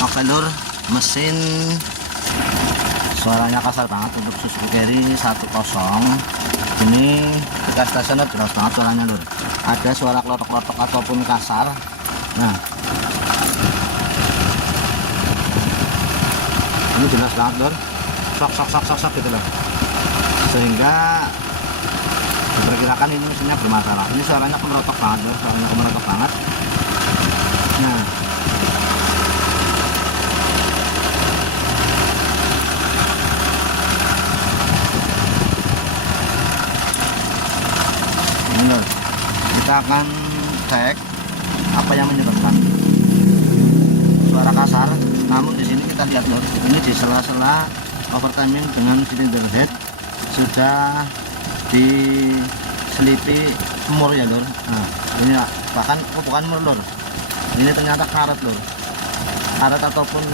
Oke lur, mesin suaranya kasar banget untuk Suzuki Carry 10. Ini kita stasioner jelas banget suaranya lur. Ada suara klotok-klotok ataupun kasar. Nah, ini jelas banget lur, sok gitu loh, sehingga diperkirakan ini mesinnya bermasalah. Ini suaranya kemerotok banget lur, suaranya kemerotok banget. Nah, ini lur, kita akan cek apa yang menyebabkan suara kasar. Namun di sini kita lihat lur, ini di sela-sela overtiming dengan silinder head sudah diselipi semur ya lur. Nah, ini bahkan bukan semur lur, ini ternyata karet lur, karet ataupun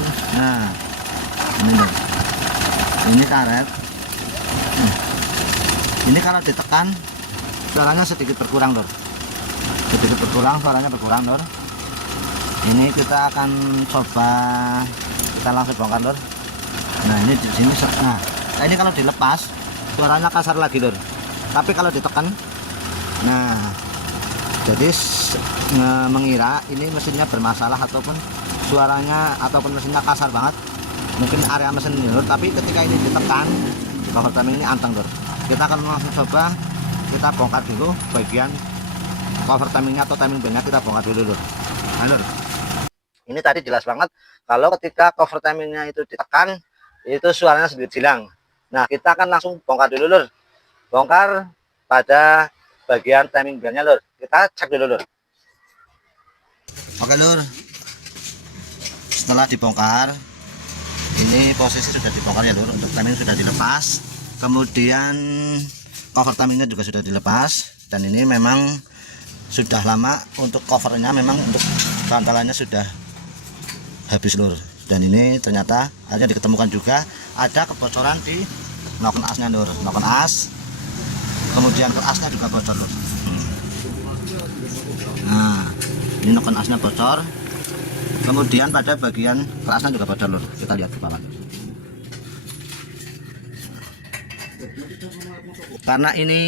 ini lur, ini karet. Ini kalau ditekan suaranya sedikit berkurang lur, sedikit berkurang, suaranya berkurang lur. Ini kita akan coba, kita langsung bongkar lur. Nah, ini di sini nah ini kalau dilepas suaranya kasar lagi lur, tapi kalau ditekan, nah jadi mengira ini mesinnya bermasalah ataupun suaranya ataupun mesinnya kasar banget, mungkin area mesin ini lur. Tapi ketika ini ditekan di cover timing ini anteng lur. Kita akan langsung coba, kita bongkar dulu bagian cover timingnya atau timing bandnya, kita bongkar dulu lur. Nah, lur, ini tadi jelas banget kalau ketika cover timingnya itu ditekan itu suaranya sedikit hilang. Nah, kita akan langsung bongkar dulu lur, bongkar pada bagian timing bandnya lur. Kita cek dulu lur. Oke lur, setelah dibongkar, ini posisi sudah dibongkar ya lur, untuk timing sudah dilepas, kemudian cover timingnya juga sudah dilepas, dan ini memang sudah lama untuk covernya, memang untuk bantalannya sudah habis lur. Dan ini ternyata akhirnya diketemukan juga ada kebocoran di noken asnya lur, noken as, kemudian ke asnya juga bocor lur. Nah, ini noken asnya bocor, kemudian pada bagian kelasnya juga bocor lur. Kita lihat ke bawah. Karena ini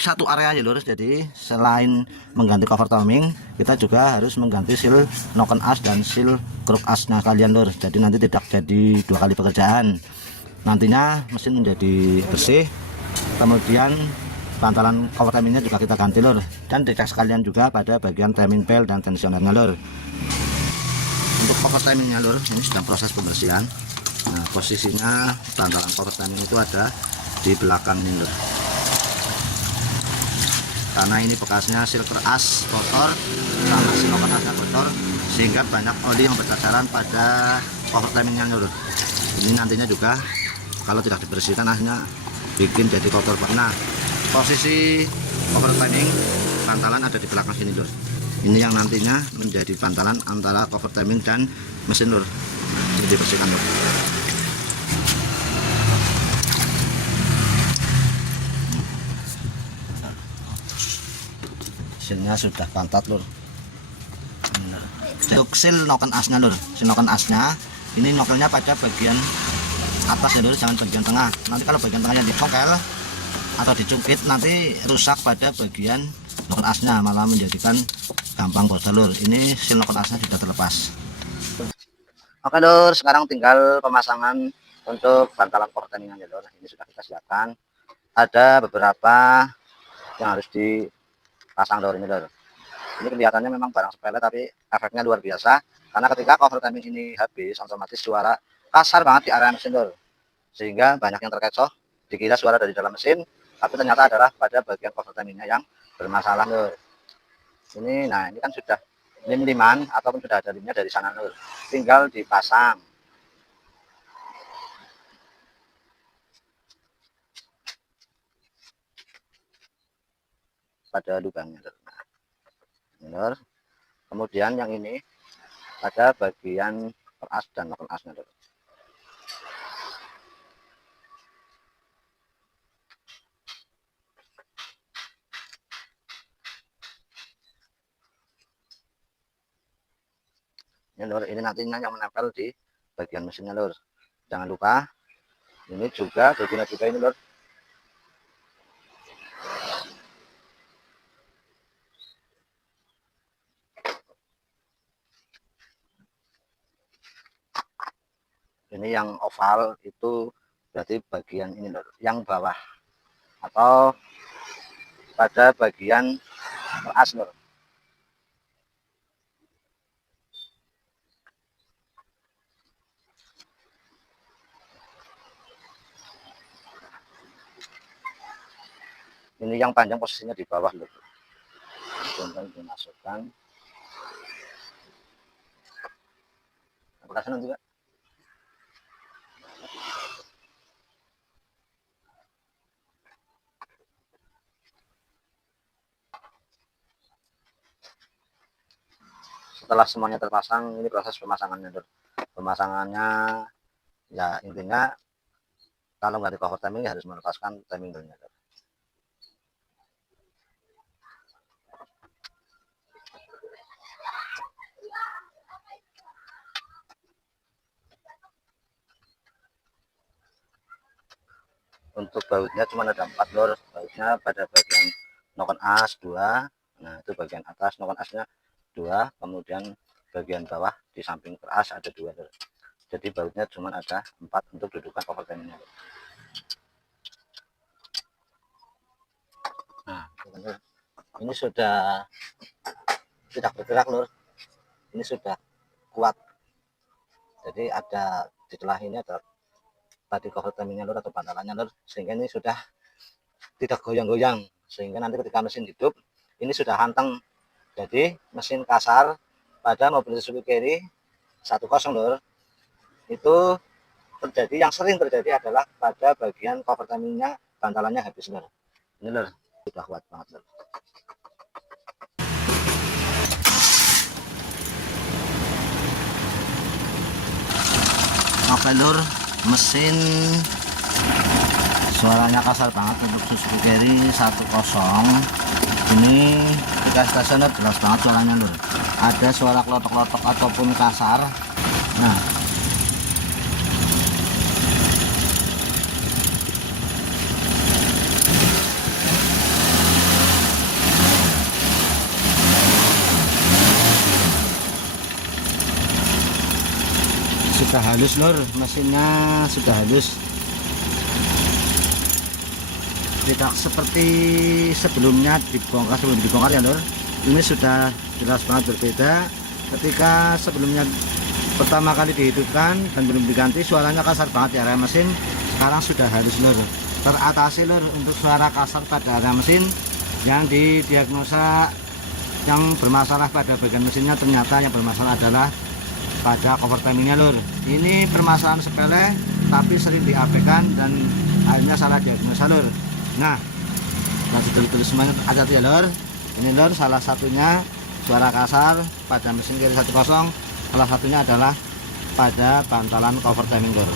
satu area aja lur, jadi selain mengganti cover timing, kita juga harus mengganti seal noken as dan seal kruk asnya kalian lur. Jadi nanti tidak jadi 2 kali pekerjaan, nantinya mesin menjadi bersih. Kemudian bantalan cover timingnya juga kita ganti lur, dan dicek sekalian juga pada bagian timing belt dan tensionernya lur. Untuk cover timingnya lur, ini sedang proses pembersihan. Nah, posisinya bantalan cover timing itu ada di belakang ini lur, karena ini bekasnya seal as kotor sama seal noken asnya kotor, sehingga banyak oli yang berceceran pada cover timingnya lur. Ini nantinya juga kalau tidak dibersihkan akhirnya bikin jadi kotor. Nah, posisi cover timing bantalan ada di belakang sini lur. Ini yang nantinya menjadi bantalan antara cover timing dan mesin lur. Ini dibersihkan lur. Mesinnya sudah pantat lur. Untuk seal noken asnya lur, seal noken asnya ini nokelnya pada bagian atas ya lur, jangan bagian tengah. Nanti kalau bagian tengahnya dicongkel atau dicungkit nanti rusak pada bagian noken asnya, malah menjadikan gampang bocor lur. Ini seal noken asnya sudah terlepas. Oke lur, sekarang tinggal pemasangan untuk bantalan cover timingnya lur. Ini sudah kita siapkan. Ada beberapa yang harus dipasang lur, ini lur. Ini kelihatannya memang barang sepele tapi efeknya luar biasa, karena ketika cover timing ini habis otomatis suara kasar banget di area mesin lur, sehingga banyak yang terkecoh, dikira suara dari dalam mesin tapi ternyata adalah pada bagian cover timingnya yang bermasalah lur. Ini, nah ini kan sudah lim-liman ataupun sudah ada limnya dari sana lur, tinggal dipasang pada lubangnya lur. Nah, kemudian yang ini pada bagian as dan non asnya lur. Ini lur, ini nantinya yang menempel di bagian mesinnya lur. Jangan lupa ini juga betina juga ini lur. Ini yang oval itu berarti bagian ini lur, yang bawah atau pada bagian as lur. Ini yang panjang posisinya di bawah lur. Kemudian dimasukkan. Apakah senang juga? Setelah semuanya terpasang, ini proses pemasangannya lur. Pemasangannya ya intinya kalau nggak di cover timing ya harus melepaskan timing dulu lur. Untuk bautnya cuma ada 4 lur. Bautnya pada bagian nokon as 2, nah itu bagian atas nokon asnya 2, kemudian bagian bawah di samping peras ada 2 lur. Jadi bautnya cuma ada 4 untuk dudukan cover timingnya lur. Nah ini sudah tidak bergerak lur, ini sudah kuat. Jadi ada di celah ini ada tadi cover timingnya lur atau bantalannya lur, sehingga ini sudah tidak goyang-goyang, sehingga nanti ketika mesin hidup ini sudah hanteng. Jadi mesin kasar pada mobil Suzuki Carry 10 lur itu terjadi, yang sering terjadi adalah pada bagian cover timingnya bantalannya habis lur. Ini lur sudah kuat banget lur. Oke lur, mesin suaranya kasar banget untuk Suzuki Carry 10. Ini ketika stasioner jelas banget suaranya lur. Ada suara klotok-klotok ataupun kasar. Nah, sudah halus lur, mesinnya sudah halus, tidak seperti sebelum dibongkar ya lur. Ini sudah jelas banget berbeda. Ketika sebelumnya pertama kali dihidupkan dan belum diganti, suaranya kasar banget di area mesin. Sekarang sudah halus lur, teratasi lur untuk suara kasar pada area mesin. Yang didiagnosa yang bermasalah pada bagian mesinnya, ternyata yang bermasalah adalah pada cover timingnya lur. Ini permasalahan sepele tapi sering diabaikan dan akhirnya salah diagnosa lur. Nah, lanjut dulu semuanya ada ya lur. Ini lur salah satunya suara kasar pada mesin Carry 10, salah satunya adalah pada bantalan cover timing lur.